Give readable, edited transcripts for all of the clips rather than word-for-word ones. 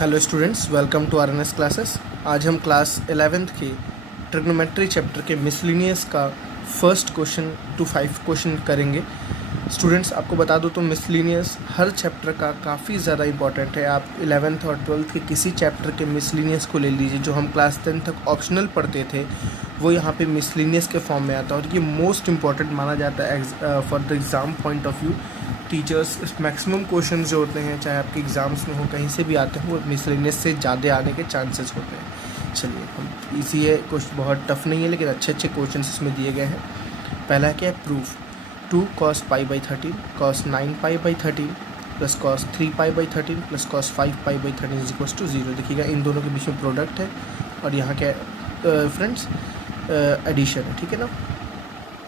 Hello students, welcome to RNS classes. आज हम class 11th के ट्रिग्नोमेट्री चैप्टर के मिसलिनियस का फर्स्ट क्वेश्चन टू 5 क्वेश्चन करेंगे। स्टूडेंट्स, आपको बता दूं तो मिसलिनियस हर चैप्टर का काफ़ी ज़्यादा इंपॉर्टेंट है। आप 11th और 12th के किसी चैप्टर के मिसलिनियस को ले लीजिए, जो हम क्लास 10 तक ऑप्शनल पढ़ते थे वो यहाँ पे मिसलिनियस के फॉर्म में आता है और ये मोस्ट इंपॉर्टेंट माना जाता है for the exam point of view. Teachers maximum question जो होते हैं, चाहे आपके एग्ज़ाम्स में हो कहीं से भी आते हैं, वो मिसलिनियस से ज़्यादा आने के चांसेस होते हैं। चलिए, हम इजी है, कुछ बहुत टफ नहीं है, लेकिन अच्छे अच्छे क्वेश्चन इसमें दिए गए हैं। पहला क्या है, proof 2 cos pi by 13 cos 9 pi by 13 plus cos 3 pi by 13 plus cos 5 pi by 13 is equals to 0। देखिएगा, इन दोनों के बीच में प्रोडक्ट है और यहाँ क्या है फ्रेंड्स, एडिशन है, ठीक है ना।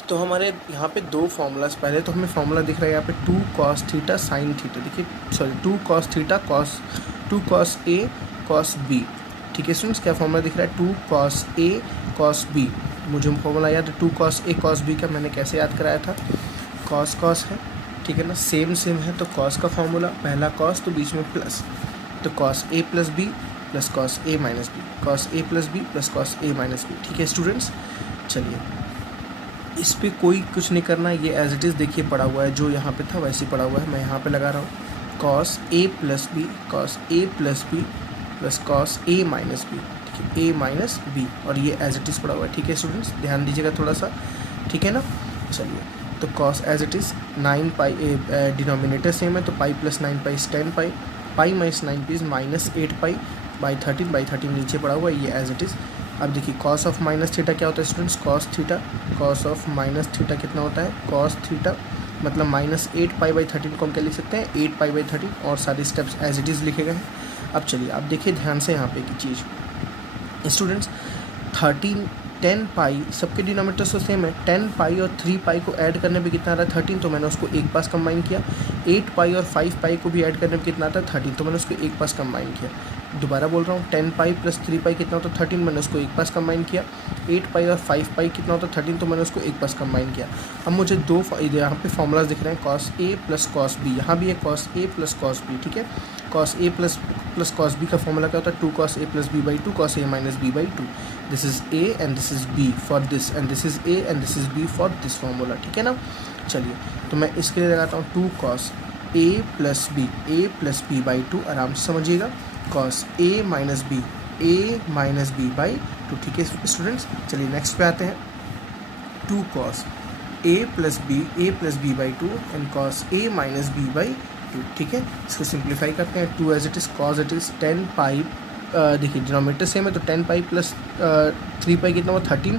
तो हमारे यहाँ पे दो फार्मूलाज, पहले तो हमें फार्मूला दिख रहा है यहाँ पे 2 cos थीटा साइन थीटा, देखिए sorry 2 cos theta two cos a cos b, ठीक है स्टूडेंट्स। क्या फार्मूला दिख रहा है, 2 cos a cos b। मुझे फार्मूला याद है 2 cos a cos b का, मैंने कैसे याद कराया था, cos cos है, ठीक है ना, सेम है तो cos का फार्मूला पहला cos तो बीच में प्लस, तो cos a plus b plus cos a minus b, cos a plus b plus cos a minus b, ठीक है स्टूडेंट्स। चलिए, इस पर कोई कुछ नहीं करना, ये एज इट इज़ देखिए पड़ा हुआ है, जो यहाँ पे था वैसे ही पड़ा हुआ है। मैं यहाँ पे लगा रहा हूँ cos a plus B cos a plus B plus cos a minus B, ठीक है, a माइनस बी, और ये एज इट इज़ पड़ा हुआ है, ठीक है स्टूडेंट्स, ध्यान दीजिएगा थोड़ा सा, ठीक है ना। चलिए, तो cos as it is 9 pi, denominator same है तो pi plus 9 pi 10 pi, pi minus 9 pi minus 8 pi by 13 नीचे पड़ा हुआ है, ये एज इट इज़। अब देखिए cos ऑफ माइनस थीटा क्या होता है students, cos theta, cos of minus theta कितना होता है, cos थीटा, मतलब माइनस 8 पाई बाई 13 को हम क्या लिख सकते हैं, 8 पाई बाई 13, और सारे स्टेप्स एज इट इज़ लिखे गए हैं। अब चलिए, आप देखिए ध्यान से यहाँ पे एक चीज़ स्टूडेंट्स, 10 पाई सबके डिनोमिनेटर्स तो सेम है, 10 पाई और 3 पाई को ऐड करने पे कितना आ रहा है 13, तो मैंने उसको एक पास कंबाइन किया। 8 पाई और 5 पाई को भी ऐड करने पे कितना आता है 13, तो मैंने उसको एक पास कंबाइन किया। दोबारा बोल रहा हूँ, 10 पाई प्लस 3 पाई कितना होता है 13, मैंने उसको एक पास कंबाइन किया। 8 पाई और 5 पाई कितना होता है 13, तो मैंने उसको एक पास कंबाइन किया। अब मुझे दो यहाँ पे फॉर्मूलाज दिख रहे हैं, cos a plus cos b, यहाँ भी है cos a plus cos b, ठीक है। cos a plus cos b का फॉर्मूला क्या होता है, 2 cos a plus b by 2 cos a minus b by 2। This is a and this is b for this, and this is a and this is b for this formula, ठीक है ना। चलिए, तो मैं इसके लिए लगाता हूँ 2 cos a plus b by 2, आराम से समझिएगा, cos a minus b by 2, ठीक है स्टूडेंट्स। चलिए नेक्स्ट पे आते हैं, 2 cos a plus b by 2 and cos a minus b by 2, ठीक है। इसको सिंप्लीफाई करते हैं, 2 as it is cos it is 10 pi, देखिए डिनोमिनेटर सेम है तो 10 पाई प्लस 3 पाई कितना हुआ 13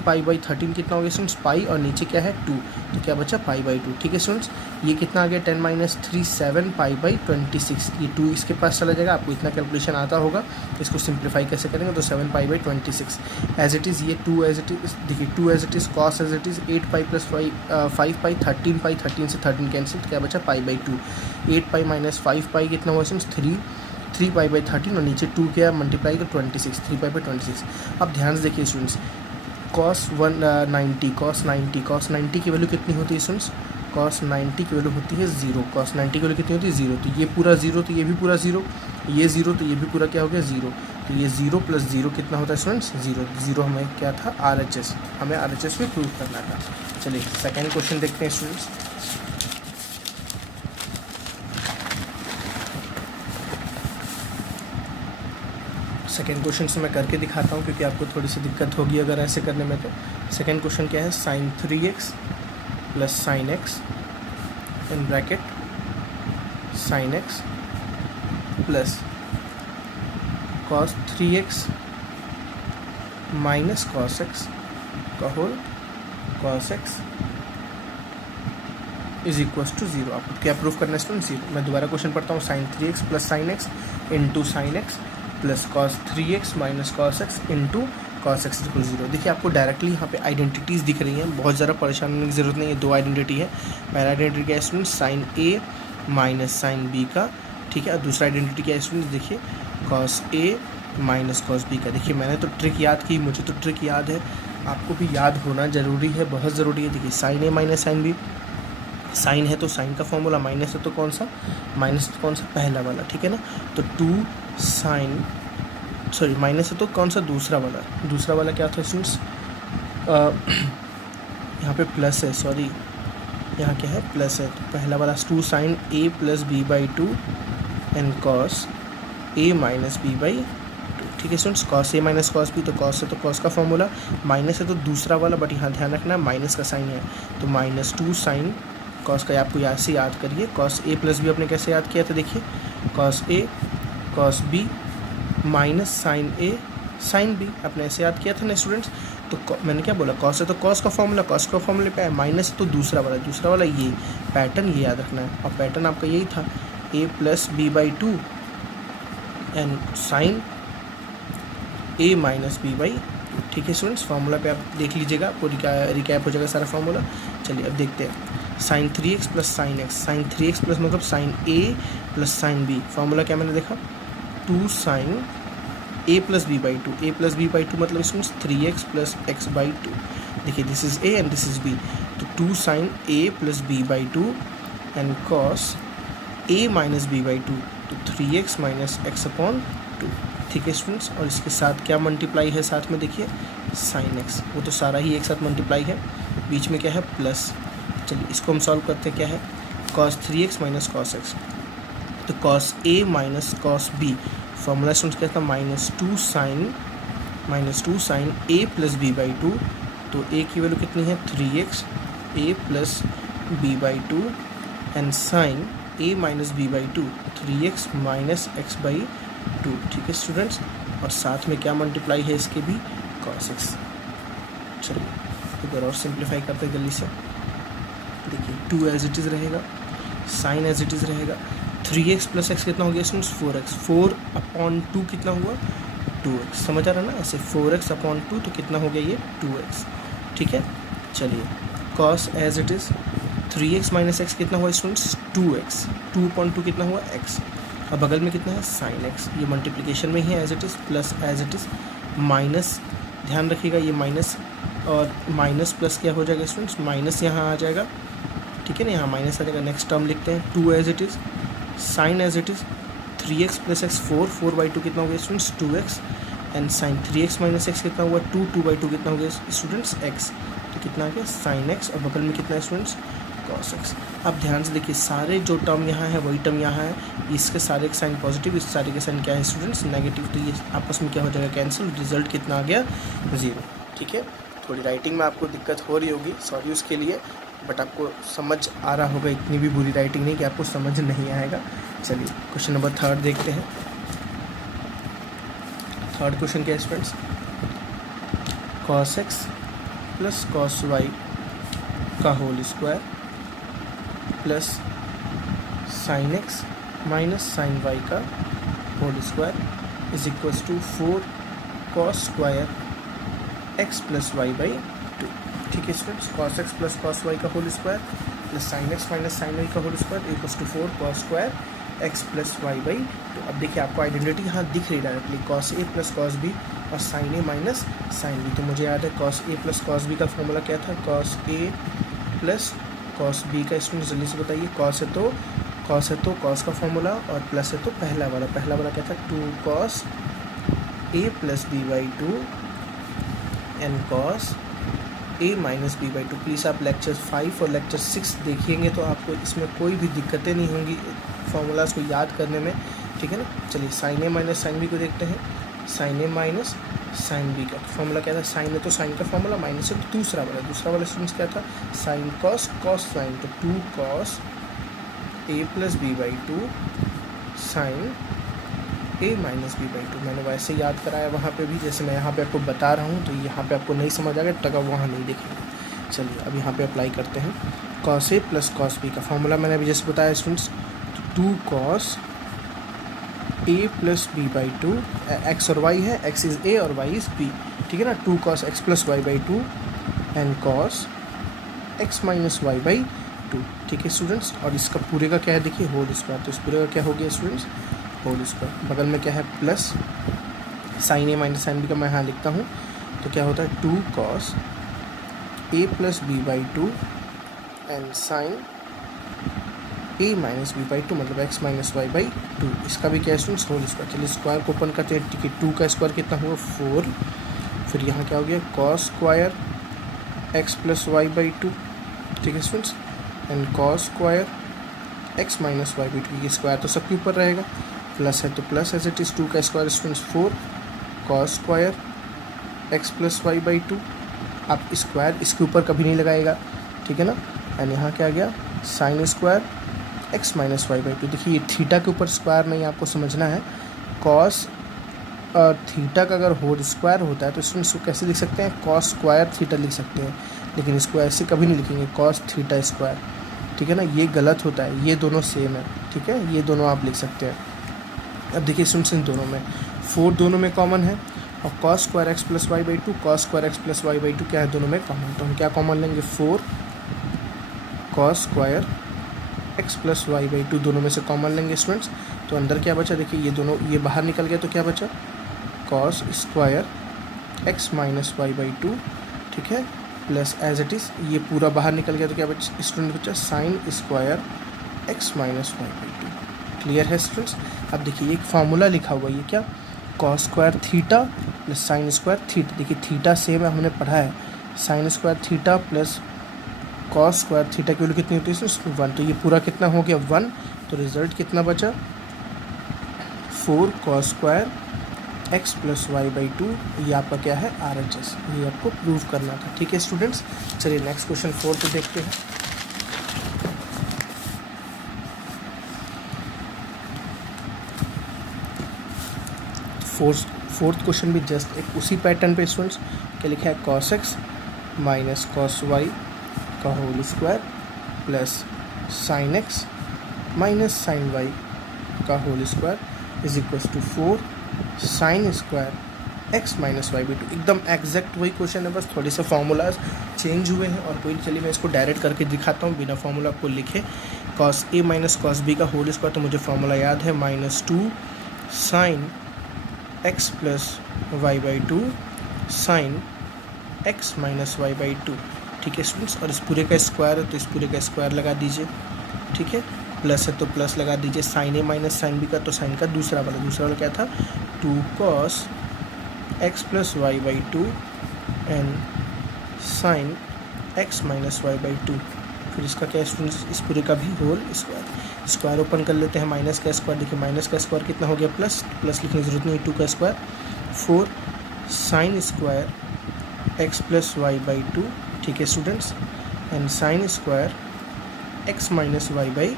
पाई बाई 13 कितना हो गया स्टूडेंट्स, पाई, और नीचे क्या है 2, तो क्या बचा पाई बाई 2, ठीक है स्टूडेंट्स। ये कितना आ गया 10 माइनस 3 7 पाई बाई 26, ये 2 इसके पास चला जाएगा, आपको इतना कैलकुलेशन आता होगा। इसको सिंप्लीफाई कैसे करेंगे, तो 7 pi by 26 as it is, ये 2 एज इट इज़, देखिए 2 as it is, cos as it is 8 pi plus 5 pi 13 pi, 13 से 13 कैंसिल, क्या बचा पाई बाई 2। 8 पाई माइनस 5 पाई कितना हुआ स्टूडेंट्स 3 पाई बाई 13, और नीचे 2 क्या मल्टीप्लाई तो 26, 3 पाई बाई 26। अब ध्यान से देखिए स्टूडेंट्स, cos 90 की वैल्यू कितनी होती है स्टूडेंट्स, cos 90 की वैल्यू होती है 0, cos 90 की वैल्यू कितनी होती है 0, तो ये पूरा 0 तो ये भी पूरा 0, ये 0 तो ये भी पूरा क्या हो गया 0, तो ये 0 प्लस 0 कितना होता है स्टूडेंट्स 0 हमें क्या था RHS, हमें RHS में प्रूव करना था। चलिए सेकेंड क्वेश्चन देखते हैं स्टूडेंट्स। सेकेंड क्वेश्चन से मैं करके दिखाता हूँ, क्योंकि आपको थोड़ी सी दिक्कत होगी अगर ऐसे करने में। तो सेकेंड क्वेश्चन क्या है, sin 3x plus sin x in bracket sin x plus cos 3x minus cos x का whole cos x is equals to 0। आपको क्या प्रूफ करना है स्टूडेंट, 0। मैं दोबारा क्वेश्चन पढ़ता हूँ, sin 3x plus sin x into sin x plus cos 3x minus cos x into cos x equal 0। देखिए, आपको डायरेक्टली यहाँ पे आइडेंटिटीज़ दिख रही हैं, बहुत ज़्यादा परेशान होने की ज़रूरत नहीं है। दो आइडेंटिटी है, पहला आइडेंटिटी क्या है student, sin a minus sin b का, ठीक है। और दूसरा आइडेंटिटी क्या है स्टूडेंट, देखिए cos a minus cos b का। देखिए, मैंने तो ट्रिक याद की, मुझे तो ट्रिक याद है, आपको भी याद होना ज़रूरी है, बहुत ज़रूरी है। देखिए sin a minus sin b, sine है तो साइन का फॉर्मूला, माइनस है तो कौन सा, माइनस तो कौन सा, पहला वाला, ठीक है ना। तो टू साइन, सॉरी माइनस है तो कौन सा, दूसरा वाला, दूसरा वाला क्या था स्टूडेंट्स, यहाँ पे प्लस है, सॉरी यहाँ क्या है, प्लस है, तो पहला वाला two sine A plus B by two and cos A minus B by two, ठीक है students. Cos A minus cos B, तो कॉस है तो कॉस का फॉर्मूला, माइनस है तो दूसरा वाला, बट यहाँ ध्यान रखना माइनस का साइन है, तो माइनस टू साइन कॉस का, आपको यहाँ से याद करिए, कॉस ए प्लस बी अपने कैसे याद किया था, देखिए cos A cos B minus sign A sine B, आपने ऐसे याद किया था ना स्टूडेंट्स। तो मैंने क्या बोला, कॉस है तो कॉस का फॉर्मूला, कॉस का फॉर्मूले पे है, माइनस है तो दूसरा वाला, दूसरा वाला ये पैटर्न, ये याद रखना है, और पैटर्न आपका यही था, A plus B by two and sine A minus B by, ठीक है स्टूडेंट्स। फार्मूला पे आप देख लीजिएगा, आपको रिकैप हो जाएगा सारा फार्मूला। चलिए अब देखते हैं, sine 3x plus sine X, sine 3x plus मतलब sine A plus sine B, formula क्या मैंने देखा, two sine A plus B by two, A plus B by two मतलब students 3x plus X by two, देखिए this is A and this is B, तो two sine A plus B by two and cos A minus B by two, तो 3x minus x upon two, ठीक है students. और इसके साथ क्या multiply है, साथ में देखिए साइन एक्स, वो तो सारा ही एक साथ मल्टीप्लाई है, बीच में क्या है प्लस। चलिए इसको हम सॉल्व करते हैं, क्या है cos 3x minus cos X, तो cos A minus cos B, formula students क्या था, minus two sine A plus B by two, तो ए की वैल्यू कितनी है 3x A plus B by two and sine A minus B by two 3x minus X by two, ठीक है students. और साथ में क्या मल्टीप्लाई है इसके भी, कॉस एक्स। चलिए इधर और सिंप्लीफाई करते हैं जल्दी से, देखिए टू एज इट इज़ रहेगा, साइन एज इट इज़ रहेगा, 3x प्लस एक्स कितना हो गया स्टूडेंट्स 4x, 4 अपॉन 2 कितना हुआ 2x, समझ आ रहा है ना, ऐसे 4x अपॉन 2 तो कितना हो गया ये 2x, ठीक है। चलिए cos as it is, 3x minus X कितना हुआ स्टूडेंट्स 2x, 2 अपॉन 2 कितना हुआ x, और बगल में कितना है साइन एक्स, ये मल्टीप्लिकेशन में ही है as it is, plus as it is, minus ध्यान रखिएगा ये माइनस और माइनस प्लस क्या हो जाएगा स्टूडेंट्स, माइनस यहाँ आ जाएगा, ठीक है ना, यहाँ माइनस आ जाएगा। नेक्स्ट टर्म लिखते हैं, two as it is, sine as it is 3x plus X 4 by two कितना हो गया students 2x and sine 3x minus X कितना हुआ 2 बाई टू कितना हो गया स्टूडेंट्स x, तो कितना आ गया साइन x, और बगल में कितना है स्टूडेंट्स कॉस एक्स। अब ध्यान से देखिए सारे जो टर्म यहाँ है वही टर्म यहाँ है, इसके सारे के साइन पॉजिटिव, इस सारे के साइन क्या है स्टूडेंट्स नेगेटिव, तो ये आपस में क्या हो जाएगा कैंसिल, रिजल्ट कितना आ गया 0, ठीक है। थोड़ी राइटिंग में आपको दिक्कत हो रही होगी, सॉरी उसके लिए, बट आपको समझ आ रहा होगा, इतनी भी बुरी राइटिंग नहीं कि आपको समझ नहीं आएगा। चलिए क्वेश्चन नंबर 3 देखते हैं। थर्ड क्वेश्चन क्या है students, cos x plus cos y का whole square plus sine x minus sine y का whole square is equals to 4 cos square x plus Y by two, ठीक है students. Cos x plus cos y का whole square plus sine x minus sine y का whole square equals to 4 cos square x plus Y by two. अब देखिए आपको identity यहाँ दिख रही directly, cos A plus cos B और sign A minus sine B, तो मुझे याद है cos A plus cos B का फॉर्मूला क्या था, cos A plus cos B का, स्टूडेंट जल्दी से बताइए, कॉस है तो कॉस का फॉर्मूला और प्लस है तो पहला वाला क्या था 2 cos A plus B by two and cos A minus B by two. Please आप लेक्चर 5 और लेक्चर 6 देखिएंगे तो आपको इसमें कोई भी दिक्कतें नहीं होंगी फॉर्मूलाज को याद करने में, ठीक है ना। चलिए sign A minus sine B को देखते हैं, sign A minus sine B का फॉर्मूला क्या था, साइन है तो साइन का फॉर्मूला, माइनस है तो दूसरा वाला स्टूडेंट्स क्या था साइन कॉस कॉस साइन, तो 2 cos A plus B by two sine A minus B by two. मैंने वैसे याद कराया वहाँ पे भी, जैसे मैं यहाँ पे आपको बता रहा हूँ, तो यहाँ पे आपको नहीं समझ आएगा तक आप वहाँ नहीं देखेंगे। चलिए अब यहाँ पे अप्लाई करते हैं, cos A plus cos B का फॉर्मूला मैंने अभी जैसे बताया students, 2 cos A plus B by two, X और वाई है, एक्स इज़ ए और वाई इज़ बी, ठीक है ना। 2 cos x plus Y by two and cos x minus Y by two, ठीक है स्टूडेंट्स। और इसका पूरे का क्या है देखिए होल स्क्वायर, तो इस पूरे का क्या हो गया स्टूडेंट्स होल स्क्वायर, बगल में क्या है plus sign A minus sine B का मैं यहाँ लिखता हूँ, तो क्या होता है 2 cos A plus B by two and sine a minus B by two मतलब x minus Y by two. इसका भी क्या है स्टूडेंट्स, होल स्क्वायर। चलिए स्क्वायर को ओपन करते हैं। ठीक है, 2 का स्क्वायर कितना हुआ 4, फिर यहाँ क्या हो गया cos square x plus Y by two. ठीक है students, and cos square x minus Y by two. ये स्क्वायर तो सबके ऊपर रहेगा, प्लस है तो प्लस एज इट इज़। 2 का square students 4 cos square x plus Y by two. आप स्क्वायर इसके ऊपर कभी नहीं लगाएगा, ठीक है ना। एंड यहाँ क्या आ गया sine square x minus Y by two. देखिए ये थीटा के ऊपर स्क्वायर नहीं आपको समझना है। कॉस थीटा का अगर होल स्क्वायर होता है तो इसमें इसको कैसे लिख सकते हैं, कॉस स्क्वायर थीटा लिख सकते हैं, लेकिन इसको ऐसे कभी नहीं लिखेंगे कॉस थीटा स्क्वायर, ठीक है ना। ये गलत होता है, ये दोनों सेम है, ठीक है, ये दोनों आप लिख सकते हैं। अब देखिए सुन दोनों में 4 दोनों में कॉमन है, और cos square x plus Y by two, cos square x plus Y by two क्या है दोनों में कॉमन। तो हम क्या कॉमन लेंगे 4 cos square x plus Y by two, दोनों में से कॉमन लेंगे स्टूडेंट्स। तो अंदर क्या बचा, देखिए ये दोनों ये बाहर निकल गया तो क्या बचा cos square x minus Y by two, ठीक है, प्लस एज इट इज़ ये पूरा बाहर निकल गया तो क्या बचा स्टूडेंट बचा sine square x minus Y by two. Clear है स्टूडेंट्स। अब देखिए एक फार्मूला लिखा हुआ है, ये क्या cos square theta plus sine square theta. देखिए थीटा सेम है, हमने पढ़ा है, sine square theta plus cos square theta की वैल्यू कितनी होती है 1। तो ये पूरा कितना हो गया 1, तो रिजल्ट कितना बचा 4 cos square x plus Y by two. ये आपका क्या है RHS, ये आपको प्रूव करना था, ठीक है स्टूडेंट्स। चलिए नेक्स्ट क्वेश्चन 4 पे देखते हैं। फोर्थ क्वेश्चन भी जस्ट एक उसी पैटर्न पे स्टूडेंट्स, क्या लिखा है cos x minus cos y का whole square plus sine x minus sine y का whole square is equal to 4 sine square x minus Y by two. एकदम एग्जैक्ट वही क्वेश्चन है, बस थोड़े से फार्मूलाज चेंज हुए हैं और कोई। चलिए मैं इसको डायरेक्ट करके दिखाता हूँ बिना फार्मूला को लिखे। Cos A minus cos B का होल स्क्वायर, तो मुझे फार्मूला याद है -2 sine x plus Y by two sine x minus Y by two, ठीक है स्टूडेंट्स। और इस पूरे का स्क्वायर है तो इस पूरे का स्क्वायर लगा दीजिए, ठीक है, प्लस है तो प्लस लगा दीजिए। Sine A minus sine B का, तो साइन का दूसरा वाला क्या था 2 cos x plus Y by two and sine x minus Y by two. फिर इसका क्या स्टूडेंट्स, इस पूरे का भी होल स्क्वायर। स्क्वायर ओपन कर लेते हैं, माइनस का स्क्वायर, देखिए माइनस का स्क्वायर कितना हो गया प्लस, प्लस लिखने की जरूरत नहीं, 2 का square 4 sine square x plus Y by two, ठीक है students, and sine square x minus Y by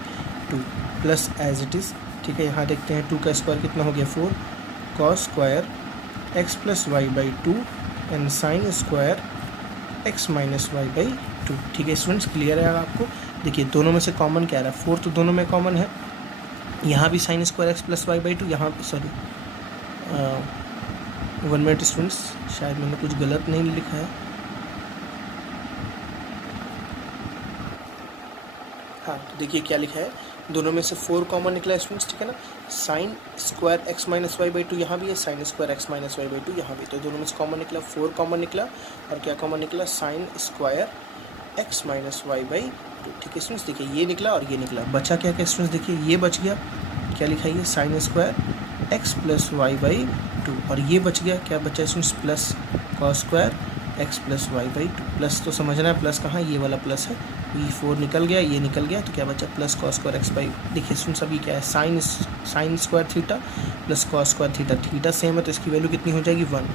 two plus as it is, ठीक है। यहाँ देखते हैं 2 का स्क्वायर कितना हो गया 4 cos square x plus Y by two and sine square x minus Y by two, ठीक है स्टूडेंट्स। क्लियर है आपको। देखिए दोनों में से कॉमन क्या रहा है 4, तो दोनों में कॉमन है। यहाँ भी sine square x plus Y by two, यहाँ सॉरी 1 मिनट स्टूडेंट्स, शायद मैंने कुछ गलत नहीं लिखा है। हाँ तो देखिए क्या लिखा है, दोनों में से 4 कॉमन निकला है स्टूडेंट्स, ठीक है ना। Sine square x minus Y by two यहाँ भी है, sine square x minus Y by two यहाँ भी, तो दोनों में से कॉमन निकला 4 कॉमन निकला, और क्या कॉमन निकला sine square x minus Y by two, ठीक है स्टूडेंट्स। देखिए ये निकला और ये निकला, बचा क्या क्या स्टूडेंट्स, देखिए ये बच गया, क्या लिखा है sine square x plus Y by two, और ये बच गया, क्या बचा students plus cos square x plus Y by two. Plus तो समझना है, प्लस कहाँ, ये वाला प्लस है, ये 4 निकल गया, ये निकल गया, तो क्या बचा plus cos square x by. देखिए स्टूडेंट्स अभी क्या है sine square theta plus cos square theta, theta same है तो इसकी वैल्यू कितनी हो जाएगी 1।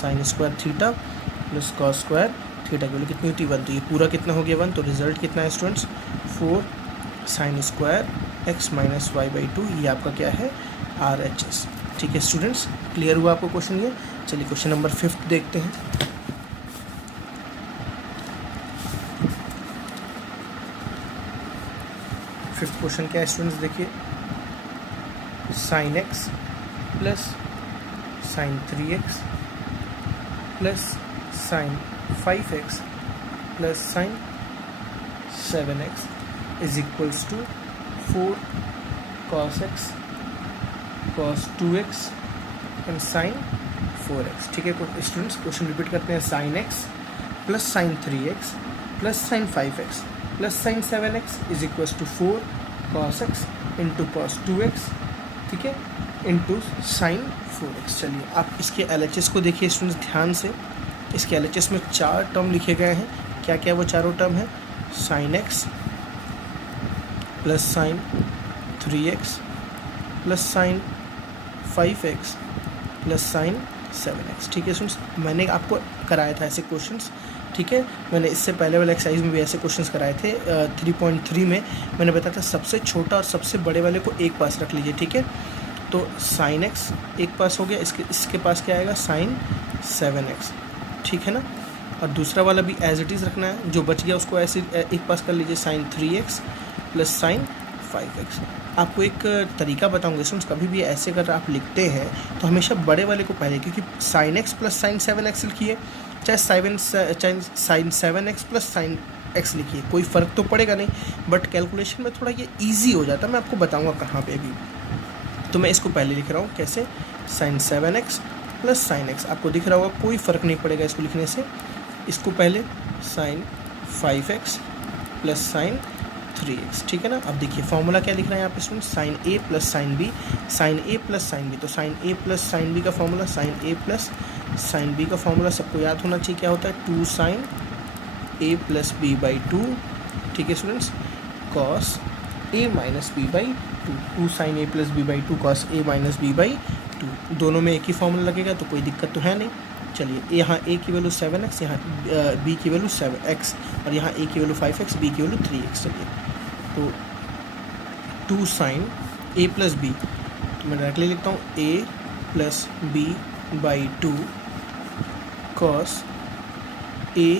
Sign square theta plus cos square theta की वैल्यू कितनी होती है 1, तो ये पूरा कितना हो गया 1, तो रिजल्ट कितना है students 4 sine square x minus Y by two. ये आपका क्या है RHS, ठीक है स्टूडेंट्स। क्लियर हुआ आपको क्वेश्चन ये। चलिए क्वेश्चन नंबर 5 देखते हैं। फिफ्थ क्वेश्चन क्या है स्टूडेंट्स, देखिए sine x plus sine 3x plus sine 5x plus sine 7x is equals to 4 cos x cos 2x and sine 4x, ठीक है स्टूडेंट्स। क्वेश्चन रिपीट करते हैं, sine x plus sine 3x plus sine 5x plus sine 7x is equals to 4 cos x into cos 2x, ठीक है, into sine 4x। चलिए आप इसके LHS को देखिए स्टूडेंट्स ध्यान से। इसके LHS में 4 टर्म लिखे गए हैं। क्या क्या वो चारों टर्म है? Sine x plus sine 3x plus sine 5x plus sine 7x, ठीक है स्टूडेंट्स। मैंने आपको कराया था ऐसे क्वेश्चंस, ठीक है। मैंने इससे पहले वाले एक्सरसाइज में भी ऐसे क्वेश्चंस कराए थे। 3.3 में मैंने बताया था सबसे छोटा और सबसे बड़े वाले को एक पास रख लीजिए, ठीक है। तो साइन x एक पास हो गया, इसके पास क्या आएगा? साइन 7x, ठीक है ना। और दूसरा वाला भी एज इट इज़ रखना है, जो बच गया उसको ऐसे एक पास कर लीजिए, sign 3x plus sine 5x। आपको एक तरीका बताऊंगा स्टूडेंट्स, कभी भी ऐसे अगर आप लिखते हैं तो हमेशा बड़े वाले को पहले, क्योंकि sign x plus sine 7x लिखिए, चाहे sign 7x plus sign x लिखिए, कोई फ़र्क तो पड़ेगा नहीं, बट कैलकुलेशन में थोड़ा ये ईजी हो जाता है। मैं आपको बताऊंगा कहाँ पे भी। तो मैं इसको पहले लिख रहा हूँ कैसे, sign 7x plus sign x। आपको दिख रहा होगा, कोई फ़र्क नहीं पड़ेगा इसको लिखने से। इसको पहले sign 5x plus sine 3x, ठीक है ना। अब देखिए फॉर्मूला क्या लिख रहे हैं यहाँ पे student, sine a plus sine b, sine a plus sine b। तो sine a plus sine b का formula, sine a plus sine b का फॉर्मूला सबको याद होना चाहिए, क्या होता है? 2 sine a plus b by 2, ठीक है students, cos a minus b by 2। 2 sine a plus b by 2 cos a minus b by 2। दोनों में एक ही फॉर्मूला लगेगा तो कोई दिक्कत तो है नहीं। चलिए यहाँ a की वैल्यू 7x, यहाँ b की वैल्यू 7x, और यहाँ a की वैल्यू 5x, b की वैल्यू 3x। चलिए तो 2 साइन a प्लस b, तो मैं डायरेक्टली लिखता हूँ a plus b by 2 cos a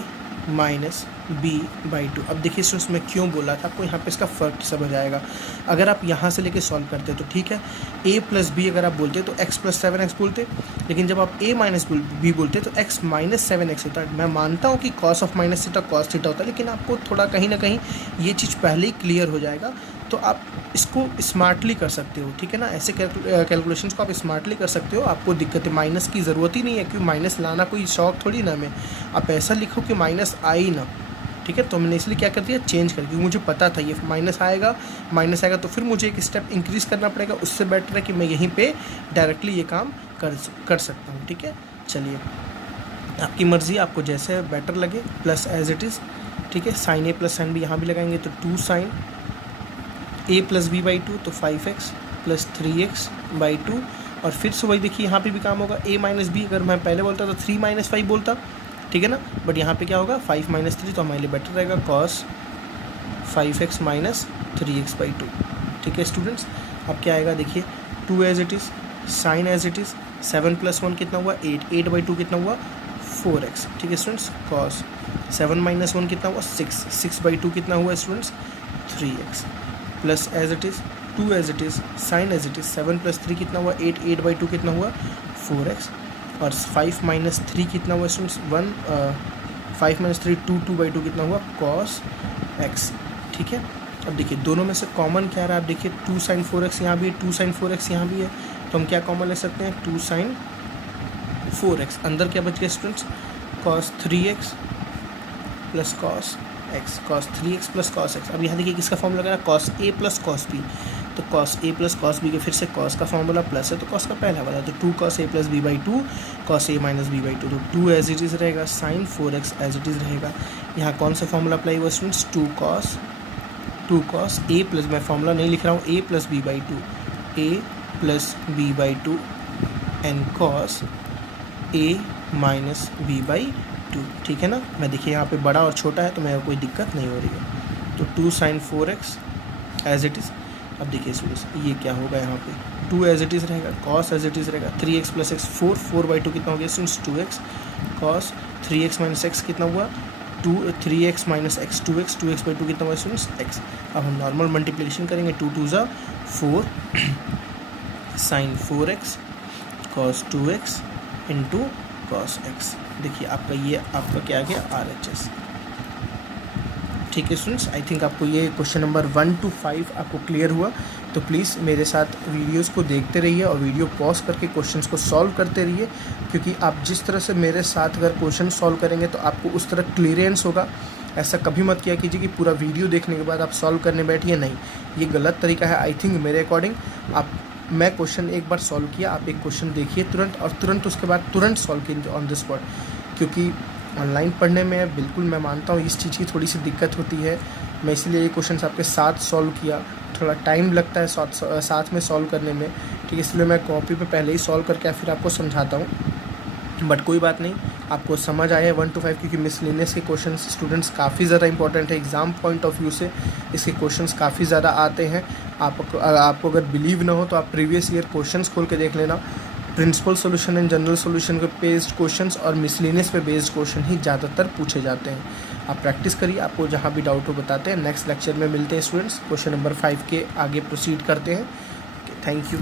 minus b by 2। अब देखिए स्टूडेंट्स मैं क्यों बोला था आपको, यहाँ पे इसका फ़र्क समझ आएगा। अगर आप यहाँ से लेके सॉल्व करते तो ठीक है, a प्लस b अगर आप बोलते तो x प्लस 7x बोलते, लेकिन जब आप a माइनस b बोलते तो x माइनस 7x होता है। मैं मानता हूँ कि cos of minus theta cos theta होता है, लेकिन आपको थोड़ा कहीं ना कहीं ये चीज़ पहले ही क्लियर हो जाएगा, तो आप इसको स्मार्टली कर सकते हो, ठीक है ना। ऐसे कैलकुलेशंस को आप स्मार्टली कर सकते हो, आपको दिक्कत माइनस की ज़रूरत ही नहीं है, क्योंकि माइनस लाना कोई शौक थोड़ी ना हमें। आप ऐसा लिखो कि माइनस आए ही ना, ठीक है। तो मैंने इसलिए क्या कर दिया, चेंज कर, क्योंकि मुझे पता था ये माइनस आएगा तो फिर मुझे एक स्टेप इंक्रीज़ करना पड़ेगा। उससे बेटर है कि मैं यहीं पे डायरेक्टली ये काम कर सकता हूँ, ठीक है। चलिए आपकी मर्ज़ी, आपको जैसे बेटर लगे, प्लस एज इट इज़, ठीक है। Sine a plus sine b यहाँ भी लगाएंगे तो 2 sine a plus b by 2, तो 5x प्लस 3x बाई 2, और फिर से वही देखिए यहाँ पे भी काम होगा। a माइनस b अगर मैं पहले बोलता तो 3 माइनस 5 बोलता, ठीक है ना, बट यहाँ पे क्या होगा 5 माइनस 3, तो हमारे लिए बेटर रहेगा cos 5x minus 3x by 2, ठीक है स्टूडेंट्स। अब क्या आएगा देखिए, 2 as it is, sine as it is, 7 plus 1 कितना हुआ 8, 8 बाई 2 कितना हुआ 4x, ठीक है स्टूडेंट्स। कॉस 7 माइनस 1 कितना हुआ 6, 6 बाई 2 कितना हुआ students 3x, plus as it is 2 as it is, sine as it is, 7 plus 3 कितना हुआ 8, 8 बाई 2 कितना हुआ 4x, और 5 माइनस 3 कितना हुआ स्टूडेंट्स 1, 5 माइनस 3 2, 2 बाई 2 कितना हुआ कॉस x, ठीक है। अब देखिए दोनों में से कॉमन क्या रहा है, आप देखिए 2 साइन 4x यहाँ भी है, 2 साइन 4x यहाँ भी है, तो हम क्या कॉमन ले सकते हैं 2 साइन 4x। अंदर क्या बच गया students, cos 3x plus cos x, cos 3x plus cos x। अब यहाँ देखिए किसका फॉर्मूला लगा, cos a plus cos b, तो cos a plus cos b के फिर से कॉस का फॉर्मूला प्लस है, तो कॉस का पहला वाला, तो 2 cos a plus b by 2 cos a minus b by 2, तो 2 एज इट इज़ रहेगा, sine 4x as it is रहेगा। यहाँ कौन सा फॉर्मूला अप्लाई हुआ स्टूडेंट्स, 2 कॉस a प्लस, मैं फॉर्मूला नहीं लिख रहा हूँ, a plus b by 2, a plus b by 2 and cos a minus b by 2, ठीक है ना। मैं देखिए यहाँ पे बड़ा और छोटा है तो मेरे कोई दिक्कत नहीं हो रही है, तो 2 sign 4x as it is. अब देखिए स्टूडेंट्स ये क्या होगा, यहाँ पे 2 एज इट इज़ रहेगा, कॉस एज इट इज़ रहेगा, 3x प्लस x 4, 4 बाई 2 कितना हो गया students 2x, cos 3x minus x कितना हुआ 2, 3x minus x 2x, 2x by 2 कितना हुआ स्टूडेंट्स x। अब हम नॉर्मल मल्टीप्लिकेशन करेंगे, 2 2 ज़ा 4 sine 4x cos 2x into cos x। देखिए आपका ये आपका क्या आ गया RHS, ठीक है स्टूडेंट्स। आई थिंक आपको ये क्वेश्चन नंबर 1 to 5 आपको क्लियर हुआ। तो प्लीज़ मेरे साथ वीडियोस को देखते रहिए और वीडियो पॉज करके क्वेश्चंस को सॉल्व करते रहिए, क्योंकि आप जिस तरह से मेरे साथ अगर क्वेश्चन सॉल्व करेंगे तो आपको उस तरह क्लियरेंस होगा ऐसा कभी मत किया कीजिए कि पूरा वीडियो देखने के बाद आप सॉल्व करने बैठिए, नहीं, ये गलत तरीका है आई थिंक मेरे अकॉर्डिंग। मैं क्वेश्चन एक बार सॉल्व किया, आप एक क्वेश्चन देखिए तुरंत, और तुरंत उसके बाद तुरंत सॉल्व कीजिए ऑन द स्पॉट, क्योंकि ऑनलाइन पढ़ने में बिल्कुल मैं मानता हूँ इस चीज़ की थोड़ी सी दिक्कत होती है। मैं इसलिए ये क्वेश्चन आपके साथ सॉल्व किया, थोड़ा टाइम लगता है साथ में सॉल्व करने में, ठीक है, इसलिए मैं कॉपी पे पहले ही सॉल्व करके फिर आपको समझाता हूँ। बट कोई बात नहीं, आपको समझ आया 1 to 5, क्योंकि मिसलेनियस के क्वेश्चंस स्टूडेंट्स काफ़ी ज़्यादा इंपॉर्टेंट है एग्ज़ाम पॉइंट ऑफ व्यू से, इसके क्वेश्चंस काफ़ी ज़्यादा आते हैं। आपको अगर बिलीव ना हो तो आप प्रीवियस ईयर क्वेश्चंस खोल के देख लेना, principal solution and general solution के बेस्ड क्वेश्चंस और मिसलेनियस पे बेस्ड क्वेश्चन ही ज़्यादातर पूछे जाते हैं। आप प्रैक्टिस करिए, आपको जहाँ भी डाउट हो बताते हैं। नेक्स्ट लेक्चर में मिलते हैं स्टूडेंट्स, क्वेश्चन नंबर 5 के आगे प्रोसीड करते हैं। Thank you.